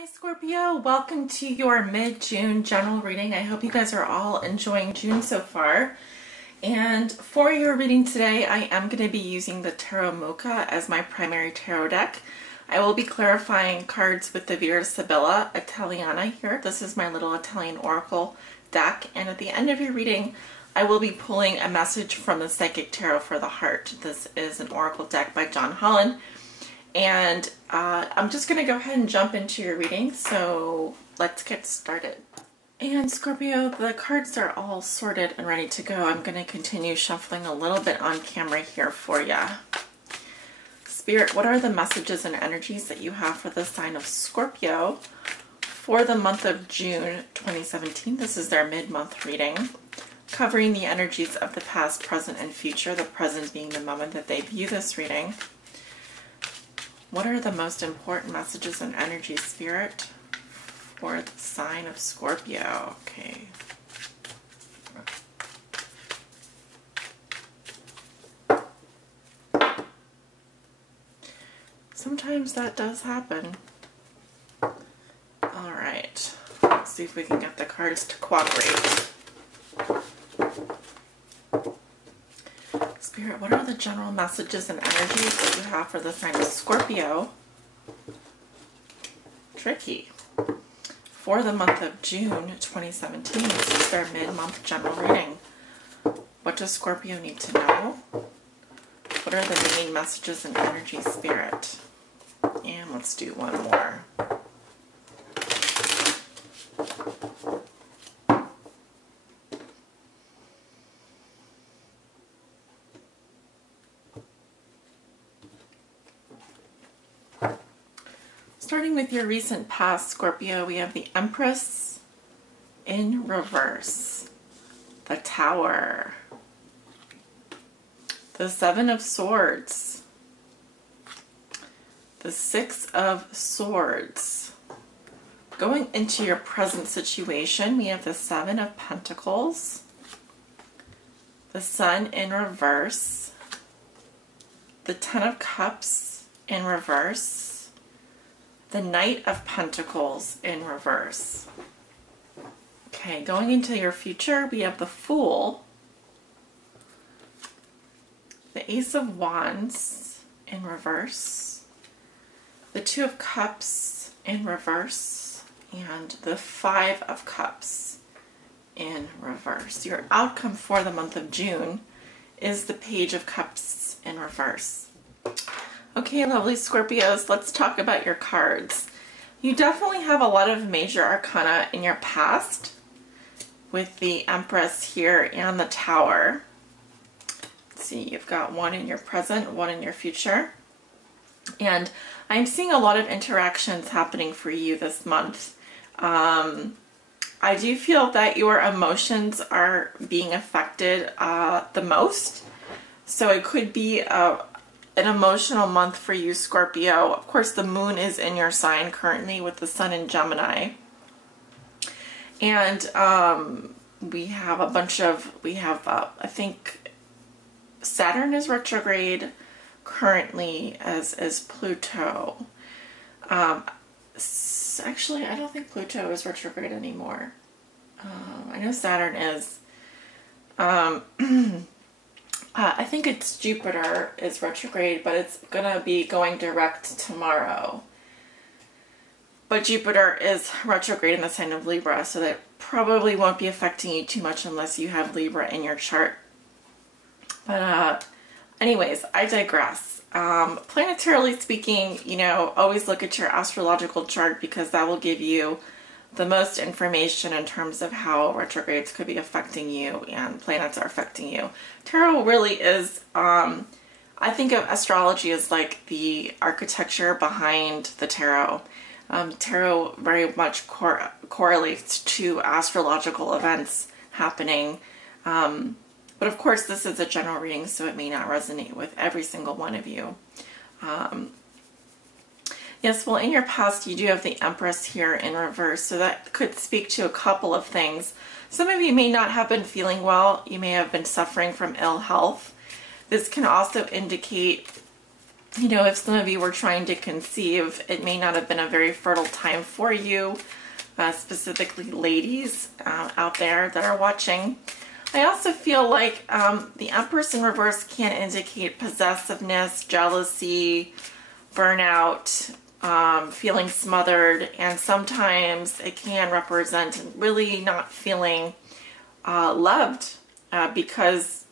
Hi Scorpio, welcome to your mid-June general reading. I hope you guys are all enjoying June so far. And for your reading today, I am going to be using the Tarot Mocha as my primary tarot deck. I will be clarifying cards with the Vera Sibilla Italiana here. This is my little Italian oracle deck. And at the end of your reading, I will be pulling a message from the Psychic Tarot for the Heart. This is an oracle deck by John Holland. And I'm just going to go ahead and jump into your reading, so let's get started. And Scorpio, the cards are all sorted and ready to go. I'm going to continue shuffling a little bit on camera here for you. Spirit, what are the messages and energies that you have for the sign of Scorpio for the month of June 2017? This is their mid-month reading, covering the energies of the past, present, and future, the present being the moment that they view this reading. What are the most important messages and energy, Spirit, for the sign of Scorpio? Okay. Sometimes that does happen. All right. Let's see if we can get the cards to cooperate. Spirit, what are the general messages and energies that you have for the sign of Scorpio? Tricky. For the month of June 2017, this is their mid-month general reading. What does Scorpio need to know? What are the main messages and energies, Spirit? And let's do one more. Starting with your recent past, Scorpio, we have the Empress in reverse, the Tower, the Seven of Swords, the Six of Swords. Going into your present situation, we have the Seven of Pentacles, the Sun in reverse, the Ten of Cups in reverse, the Knight of Pentacles in reverse. Okay, going into your future, we have the Fool, the Ace of Wands in reverse, the Two of Cups in reverse, and the Five of Cups in reverse. Your outcome for the month of June is the Page of Cups in reverse. Okay, lovely Scorpios, let's talk about your cards. You definitely have a lot of major arcana in your past with the Empress here and the Tower. Let's see, you've got one in your present, one in your future. And I'm seeing a lot of interactions happening for you this month. I do feel that your emotions are being affected the most. So it could be an emotional month for you, Scorpio. Of course, the moon is in your sign currently with the sun in Gemini. And we have a bunch of, I think Saturn is retrograde currently, as is Pluto. Actually, I don't think Pluto is retrograde anymore. I know Saturn is. I think it's Jupiter is retrograde, but it's going to be going direct tomorrow. But Jupiter is retrograde in the sign of Libra, so that probably won't be affecting you too much unless you have Libra in your chart. But anyways, I digress. Planetarily speaking, you know, always look at your astrological chart because that will give you the most information in terms of how retrogrades could be affecting you and planets are affecting you. Tarot really is, I think of astrology as like the architecture behind the tarot. Tarot very much correlates to astrological events happening. But of course, this is a general reading, so it may not resonate with every single one of you. Yes, well, in your past, you do have the Empress here in reverse, so that could speak to a couple of things. Some of you may not have been feeling well. You may have been suffering from ill health. This can also indicate You know, if some of you were trying to conceive, it may not have been a very fertile time for you, specifically ladies out there that are watching. I also feel like the Empress in reverse can indicate possessiveness, jealousy, burnout, feeling smothered, and sometimes it can represent really not feeling loved because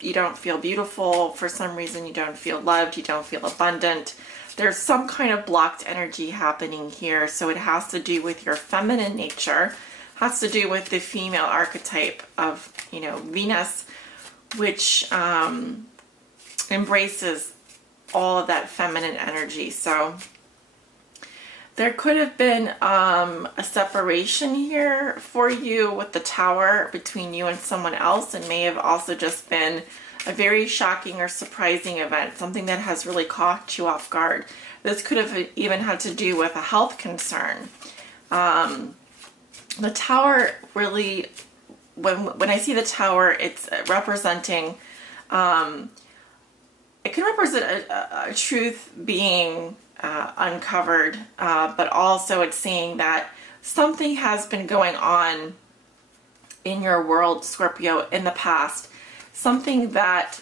you don't feel beautiful, for some reason you don't feel loved, you don't feel abundant. There's some kind of blocked energy happening here, so it has to do with your feminine nature, has to do with the female archetype of, you know, Venus, which embraces all of that feminine energy. So there could have been a separation here for you with the Tower between you and someone else. It may have also just been a very shocking or surprising event, something that has really caught you off guard. This could have even had to do with a health concern. The Tower really, when I see the Tower, it's representing, it can represent a truth being uncovered, but also it's saying that something has been going on in your world, Scorpio, in the past. Something that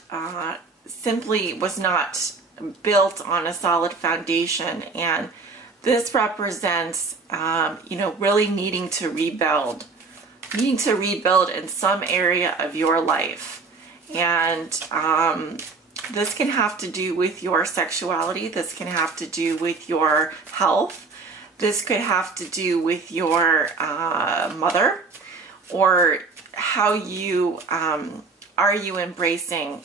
simply was not built on a solid foundation. And this represents, you know, really needing to rebuild in some area of your life. And this can have to do with your sexuality. This can have to do with your health. This could have to do with your mother, or how you are embracing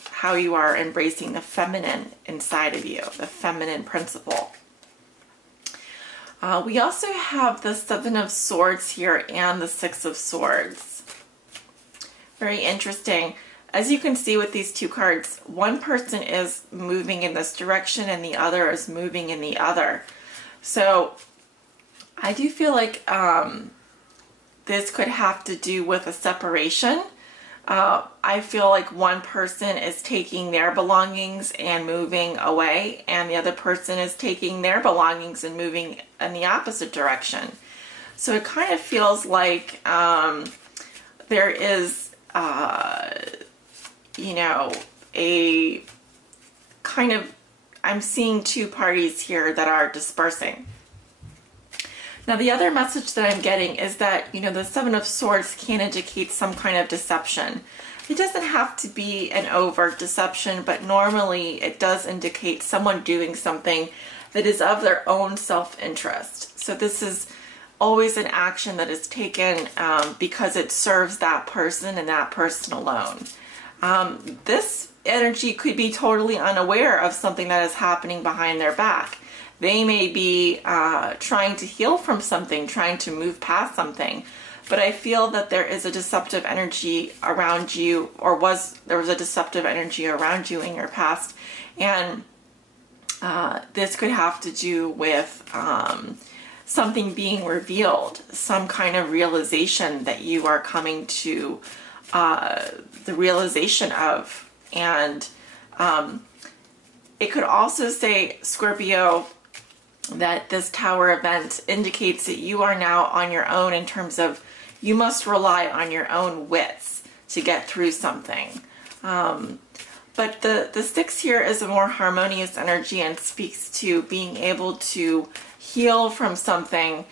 the feminine inside of you, the feminine principle. We also have the Seven of Swords here and the Six of Swords. Very interesting. As you can see with these two cards, one person is moving in this direction and the other is moving in the other. So I do feel like this could have to do with a separation. I feel like one person is taking their belongings and moving away, and the other person is taking their belongings and moving in the opposite direction. So it kind of feels like there is you know, a kind of, I'm seeing two parties here that are dispersing. Now the other message that I'm getting is that, you know, the Seven of Swords can indicate some kind of deception. It doesn't have to be an overt deception, but normally it does indicate someone doing something that is of their own self-interest. So this is always an action that is taken because it serves that person and that person alone. This energy could be totally unaware of something that is happening behind their back. They may be trying to heal from something, trying to move past something. But I feel that there is a deceptive energy around you, or there was a deceptive energy around you in your past. And this could have to do with something being revealed, some kind of realization that you are coming to the realization of. And it could also say, Scorpio, that this Tower event indicates that you are now on your own in terms of you must rely on your own wits to get through something. But the Six here is a more harmonious energy and speaks to being able to heal from something,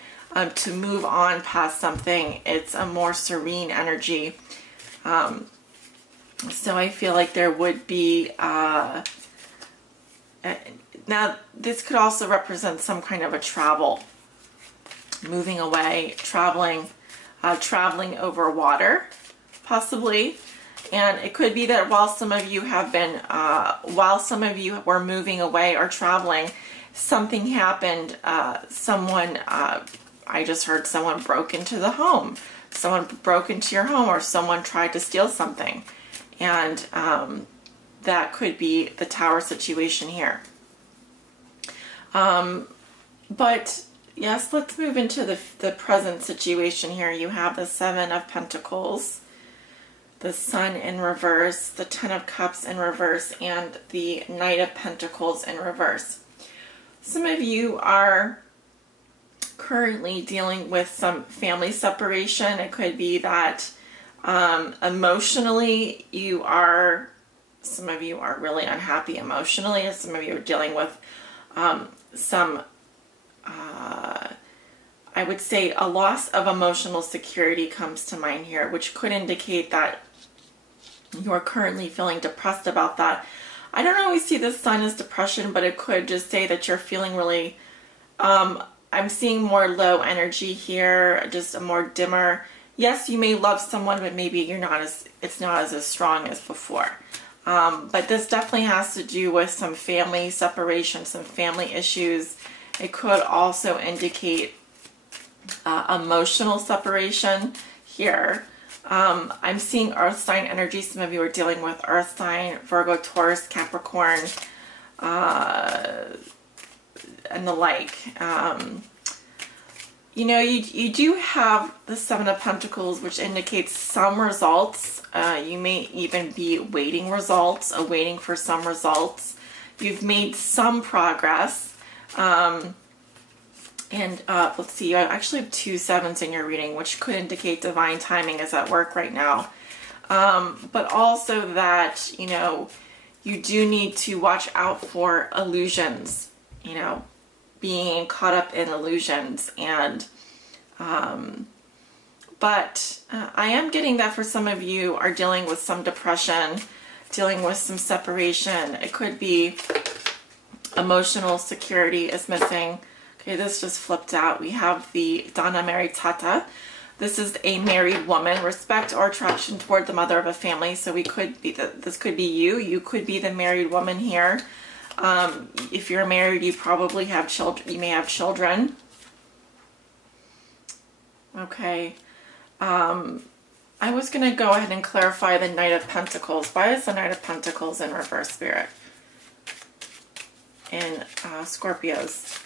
to move on past something. It's a more serene energy. So I feel like there would be, now this could also represent some kind of a travel, moving away, traveling over water, possibly. And it could be that while some of you have been, while some of you were moving away or traveling, something happened. Someone, I just heard someone broke into the home. Someone broke into your home, or someone tried to steal something. And that could be the Tower situation here. But yes, let's move into the present situation here. You have the Seven of Pentacles. the Sun in reverse, the Ten of Cups in reverse, and the Knight of Pentacles in reverse. Some of you are currently dealing with some family separation. It could be that emotionally some of you are really unhappy emotionally, and some of you are dealing with some I would say a loss of emotional security comes to mind here, which could indicate that you are currently feeling depressed about that. I don't always see the Sun as depression, but it could just say that you're feeling really, I'm seeing more low energy here, just a more dimmer. Yes, you may love someone, but maybe it's not as strong as before. But this definitely has to do with some family separation, some family issues. It could also indicate emotional separation here. I'm seeing earth sign energy. Some of you are dealing with earth sign, Virgo, Taurus, Capricorn, and the like. You know, you do have the Seven of Pentacles, which indicates some results. You may even be waiting for some results. You've made some progress. Let's see, I actually have 2 sevens in your reading, which could indicate divine timing is at work right now. But also that, you know, you do need to watch out for illusions, you know, being caught up in illusions. And, I am getting that for some of you are dealing with some depression, dealing with some separation. It could be emotional security is missing. Okay, this just flipped out. We have the Donna Maritata. This is a married woman. Respect or attraction toward the mother of a family. So this could be you. You could be the married woman here. If you're married, you probably have children. You may have children. Okay. I was going to go ahead and clarify the Knight of Pentacles. Why is the Knight of Pentacles in reverse, Spirit? In Scorpio's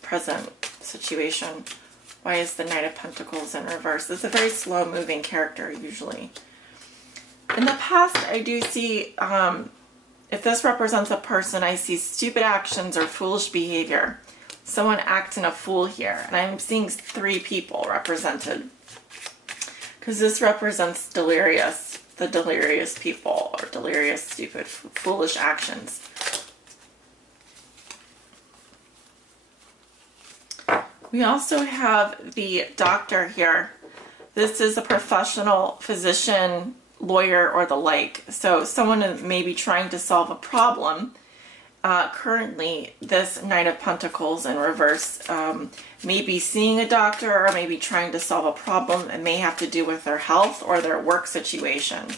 present situation. Why is the Knight of Pentacles in reverse? It's a very slow moving character usually. In the past, I do see, if this represents a person, I see stupid actions or foolish behavior. Someone acting a fool here. And I'm seeing 3 people represented. Because this represents the delirious people, or delirious, stupid, foolish actions. We also have the Doctor here. This is a professional physician, lawyer, or the like. So someone may be trying to solve a problem. Currently, this Knight of Pentacles in reverse may be seeing a doctor or may be trying to solve a problem. It may have to do with their health or their work situation.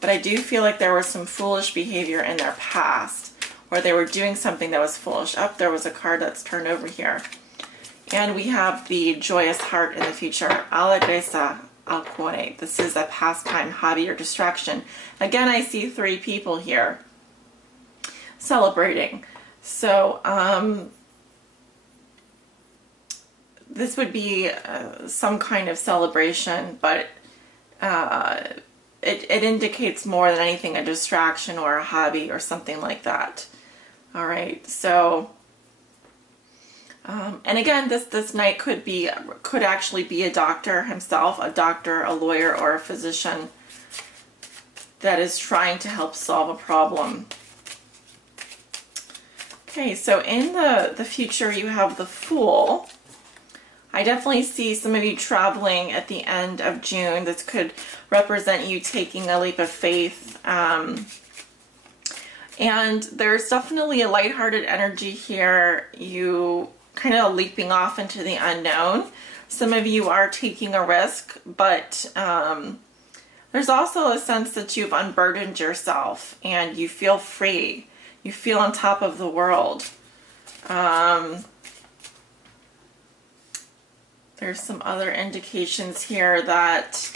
But I do feel like there was some foolish behavior in their past, or they were doing something that was foolish. Oh, there was a card that's turned over here. And we have the joyous heart in the future, Allegreza al cuore. This is a pastime, hobby, or distraction. Again, I see 3 people here celebrating. So this would be some kind of celebration, but it indicates more than anything a distraction or a hobby or something like that. All right, so and again, this knight could actually be a doctor himself, a doctor, a lawyer, or a physician that is trying to help solve a problem. Okay, so in the future, you have the Fool. I definitely see some of you traveling at the end of June. This could represent you taking a leap of faith. And there's definitely a lighthearted energy here. You kind of leaping off into the unknown. Some of you are taking a risk, but there's also a sense that you've unburdened yourself and you feel free. You feel on top of the world. There's some other indications here that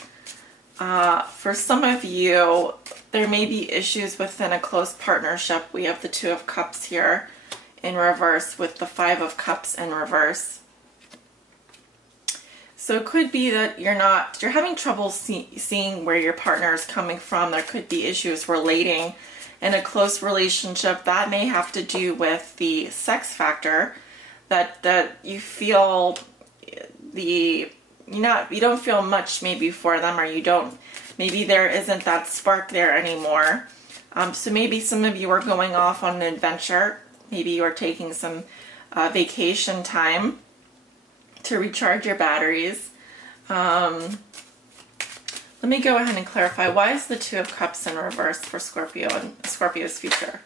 for some of you, there may be issues within a close partnership. We have the Two of Cups here in reverse with the Five of Cups in reverse. So it could be that you're having trouble seeing where your partner is coming from. There could be issues relating in a close relationship. That may have to do with the sex factor, that you feel you don't feel much maybe for them, or maybe there isn't that spark there anymore. So maybe some of you are going off on an adventure. Maybe you are taking some vacation time to recharge your batteries. Let me go ahead and clarify. Why is the Two of Cups in reverse for Scorpio and Scorpio's future?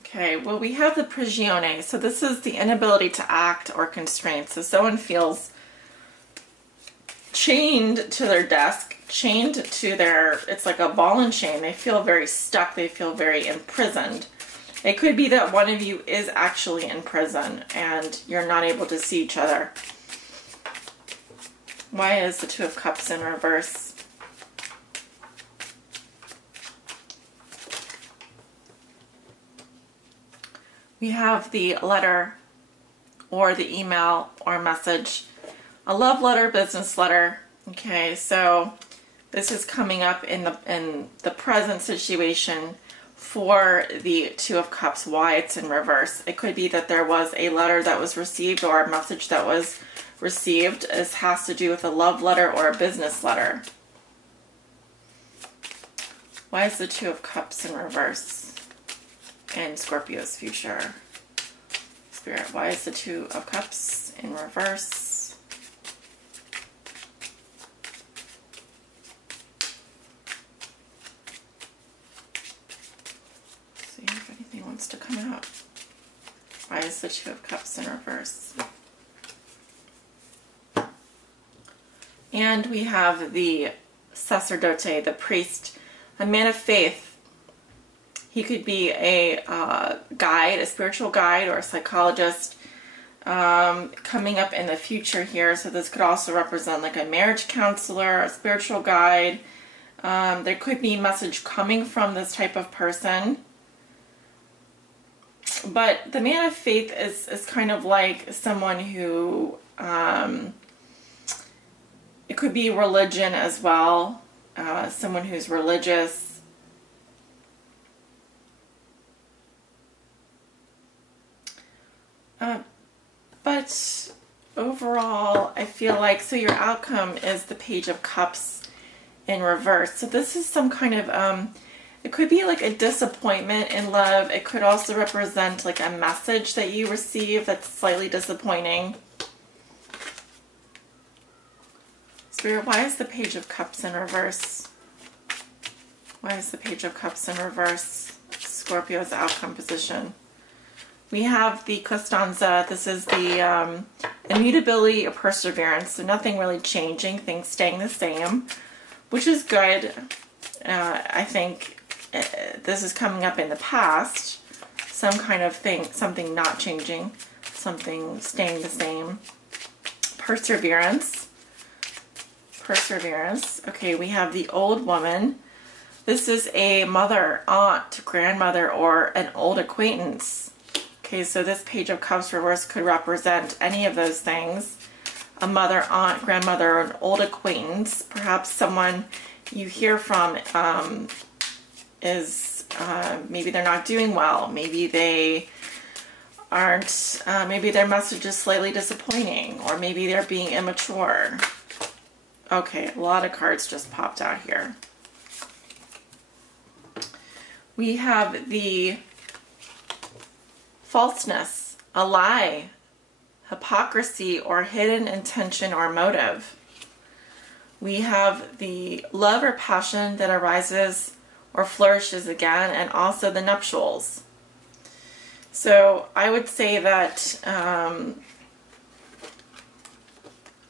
Okay, well, we have the prigione. So this is the inability to act or constraint. So someone feels chained to their desk, chained to it's like a ball and chain. They feel very stuck. They feel very imprisoned. It could be that one of you is actually in prison and you're not able to see each other. Why is the Two of Cups in reverse? We have the letter or the email or message. A love letter, business letter. Okay, so this is coming up in the present situation for the Two of Cups. Why it's in reverse? It could be that there was a letter that was received or a message that was received. This has to do with a love letter or a business letter. Why is the Two of Cups in reverse in Scorpio's future? Spirit, why is the Two of Cups in reverse? If anything wants to come out. Why is the Two of Cups in reverse? And we have the sacerdote, the priest, a man of faith. He could be a guide, a spiritual guide, or a psychologist coming up in the future here. So this could also represent like a marriage counselor, a spiritual guide. There could be a message coming from this type of person. But the man of faith is kind of like someone who, it could be religion as well, someone who's religious. But overall, I feel like, so your outcome is the Page of Cups in reverse. So this is some kind of, it could be like a disappointment in love. It could also represent like a message that you receive that's slightly disappointing. Spirit, why is the Page of Cups in reverse? Why is the Page of Cups in reverse? Scorpio's outcome position. We have the Costanza. This is the immutability of perseverance. So nothing really changing, things staying the same, which is good. I think this is coming up in the past. Some kind of thing, something not changing, something staying the same. Perseverance. Perseverance. Okay, we have the old woman. This is a mother, aunt, grandmother, or an old acquaintance. Okay, so this Page of Cups reverse could represent any of those things. A mother, aunt, grandmother, or an old acquaintance. Perhaps someone you hear from is maybe they're not doing well. Maybe they aren't, maybe their message is slightly disappointing, or maybe they're being immature. Okay, a lot of cards just popped out here. We have the falseness, a lie, hypocrisy, or hidden intention or motive. We have the love or passion that arises or flourishes again, and also the nuptials. So I would say that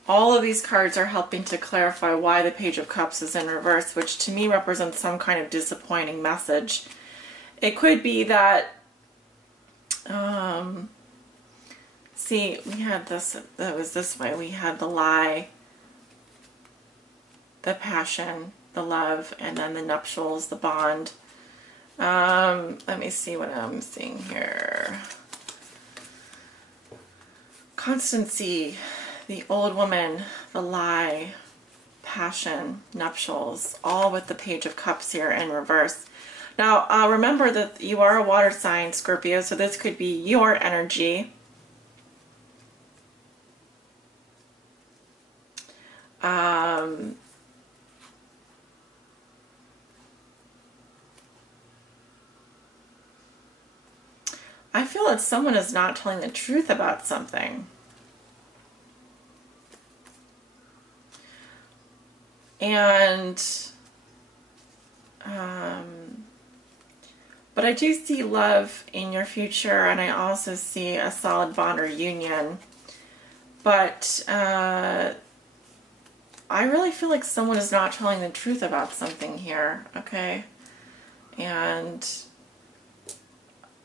all of these cards are helping to clarify why the Page of Cups is in reverse, which to me represents some kind of disappointing message. It could be that, see, we had this, that was this way. We had the lie, the passion, the love, and then the nuptials, the bond. Let me see what I'm seeing here. Constancy, the old woman, the lie, passion, nuptials, all with the Page of Cups here in reverse. Now, remember that you are a water sign, Scorpio, so this could be your energy. I feel that someone is not telling the truth about something. And, but I do see love in your future, and I also see a solid bond or union. But I really feel like someone is not telling the truth about something here, okay? And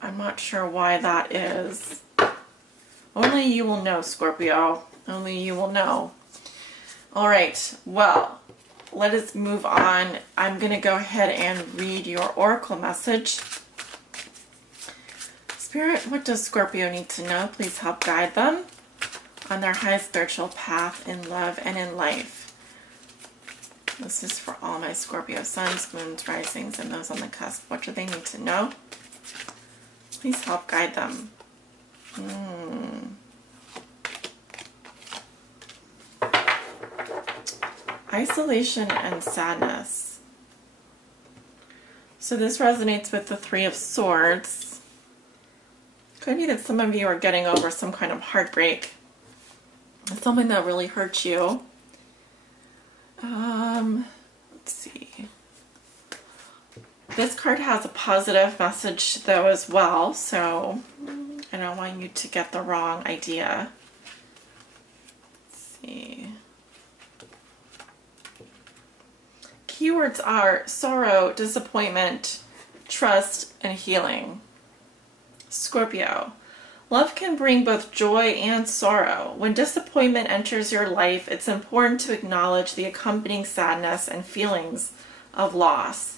I'm not sure why that is. Only you will know, Scorpio. Only you will know. All right, well, let us move on. I'm going to go ahead and read your oracle message. Spirit, what does Scorpio need to know? Please help guide them on their high spiritual path in love and in life. This is for all my Scorpio suns, moons, risings, and those on the cusp. What do they need to know? Please help guide them. Isolation and sadness. So this resonates with the Three of Swords. Could be that some of you are getting over some kind of heartbreak. Something that really hurt you. Let's see. This card has a positive message though as well, so I don't want you to get the wrong idea. Let's see. Keywords are sorrow, disappointment, trust, and healing. Scorpio. Love can bring both joy and sorrow. When disappointment enters your life, it's important to acknowledge the accompanying sadness and feelings of loss.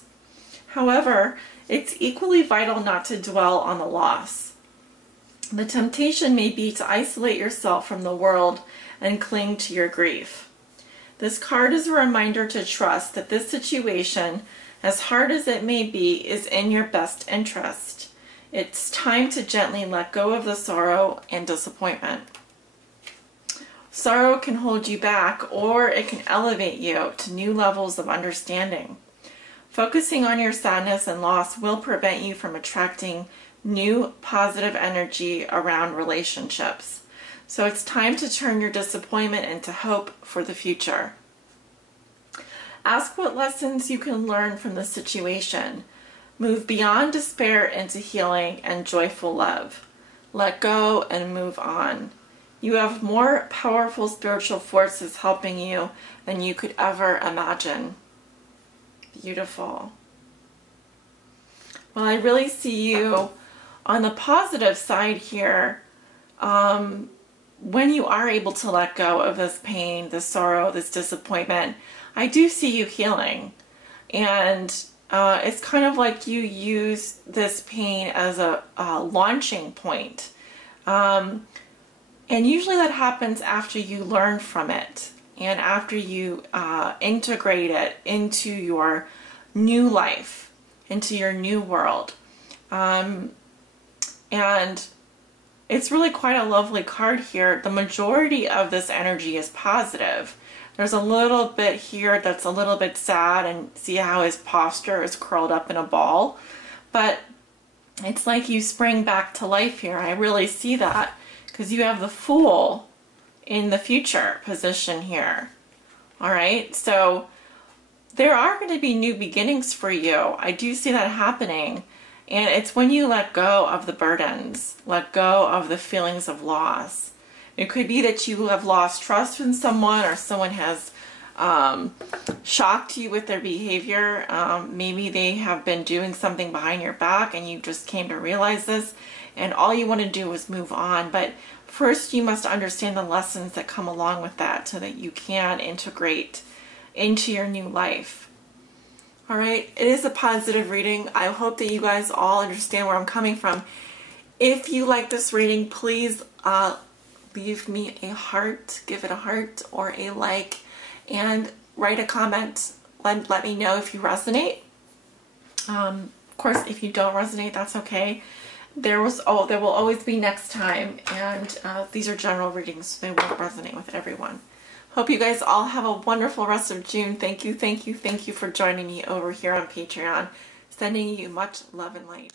However, it's equally vital not to dwell on the loss. The temptation may be to isolate yourself from the world and cling to your grief. This card is a reminder to trust that this situation, as hard as it may be, is in your best interest. It's time to gently let go of the sorrow and disappointment. Sorrow can hold you back, or it can elevate you to new levels of understanding. Focusing on your sadness and loss will prevent you from attracting new positive energy around relationships. So it's time to turn your disappointment into hope for the future. Ask what lessons you can learn from the situation. Move beyond despair into healing and joyful love. Let go and move on. You have more powerful spiritual forces helping you than you could ever imagine. Beautiful. Well, I really see you on the positive side here. When you are able to let go of this pain, this sorrow, this disappointment, I do see you healing. And it's kind of like you use this pain as a launching point. And usually that happens after you learn from it and after you integrate it into your new life, into your new world. And it's really quite a lovely card here. The majority of this energy is positive. There's a little bit here that's a little bit sad, and see how his posture is curled up in a ball. But it's like you spring back to life here. I really see that because you have the Fool in the future position here. All right, so there are going to be new beginnings for you. I do see that happening. And it's when you let go of the burdens, let go of the feelings of loss. It could be that you have lost trust in someone, or someone has shocked you with their behavior. Maybe they have been doing something behind your back and you just came to realize this, and all you want to do is move on. But first you must understand the lessons that come along with that so that you can integrate into your new life. All right, it is a positive reading. I hope that you guys all understand where I'm coming from. If you like this reading, please leave me a heart, give it a heart or a like, and write a comment. Let me know if you resonate. Of course, if you don't resonate, that's okay. There will always be next time, and these are general readings, so they won't resonate with everyone. Hope you guys all have a wonderful rest of June. Thank you for joining me over here on Patreon. Sending you much love and light.